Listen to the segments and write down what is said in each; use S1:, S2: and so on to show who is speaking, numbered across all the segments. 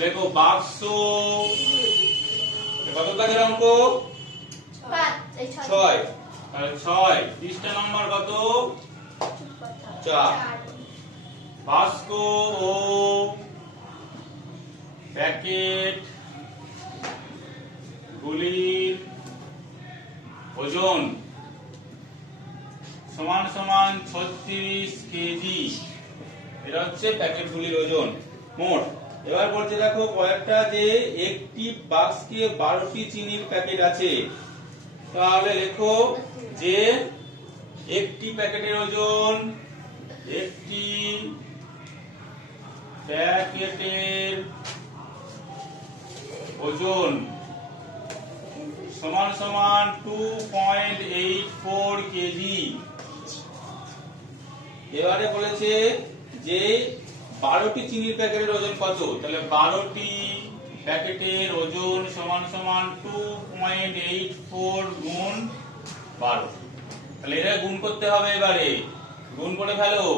S1: লেখো বাক্স কত কাজের অঙ্ক
S2: ছয়।
S1: ছয়। তাহলে ছয়। পৃষ্ঠা নাম্বার কত? চার। বাস্ক ও প্যাকেট গুলির ওজন সমান সমান ছত্রিশ কেজি। এটা হচ্ছে প্যাকেটগুলির ওজন। মোট এবার বলছে দেখো কয়েকটা যে একটি বাক্সকে বারোটি চিনির প্যাকেট আছে। তাহলে লেখো যে একটি প্যাকেটের ওজন একটি প্যাকেটের ওজন সমান সমান two point eight four kg. এবারে বলেছে যে বারোটি চিনির প্যাকেটের ওজন কত? তাহলে বারোটি প্যাকেটের ওজন সমান সমান টু পয়েন্ট এইট ফোর গুণ বারো। তাহলে এটা গুণ করতে হবে এবারে। গুণ করে ফেলো।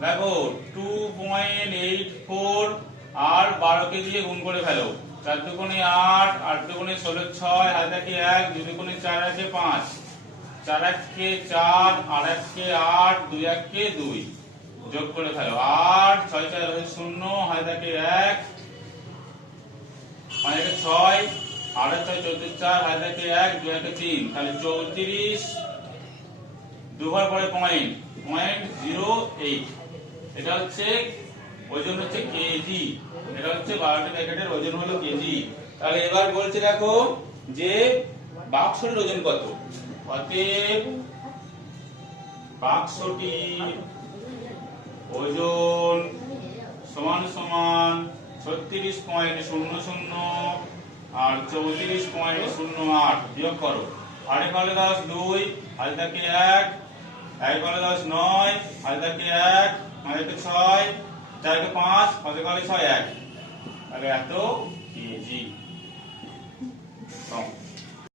S1: দেখো টু পয়েন্ট এইট ফোর আর বারোকে দিয়ে গুণ করে ফেলো। চার দুগুণে আট আট দুগুণে ষোলো, ছয় হাত একে এক, দুই দুগুণে চার একে পাঁচ, চার এককে চার আর এককে আট, দুই এককে দুই। যোগ করে ফেলো আট, ছয়, চার, হয়ে শূন্য হাত একে এক। পাঁচ একে ছয় ছয় চোদ্দ চার হাত একে এক, দুই, একে, তিন। তাহলে চৌত্রিশ, দুবার পরে পয়েন্ট পয়েন্ট জিরো এইট এটা হচ্ছে, ওজন হচ্ছে কেজি। এটা হচ্ছে বারোটি প্যাকেটের ওজন হলো কেজি। তাহলে এবার বলছে দেখো যে বাক্সটির ওজন কত? অতএব বাক্সটি ওজন সমান সমান ছত্রিশ পয়েন্ট শূন্য শূন্য আর চৌত্রিশ পয়েন্ট শূন্য আট। বিয়োগ করো। আড়ে কলে দশ দুই হাল থাকে এক এক কলে দশ নয় হাল থাকে এক হাতে ছয় চারকে পাঁচ হাতে কলে ছয়, এক। তাহলে এত কেজি।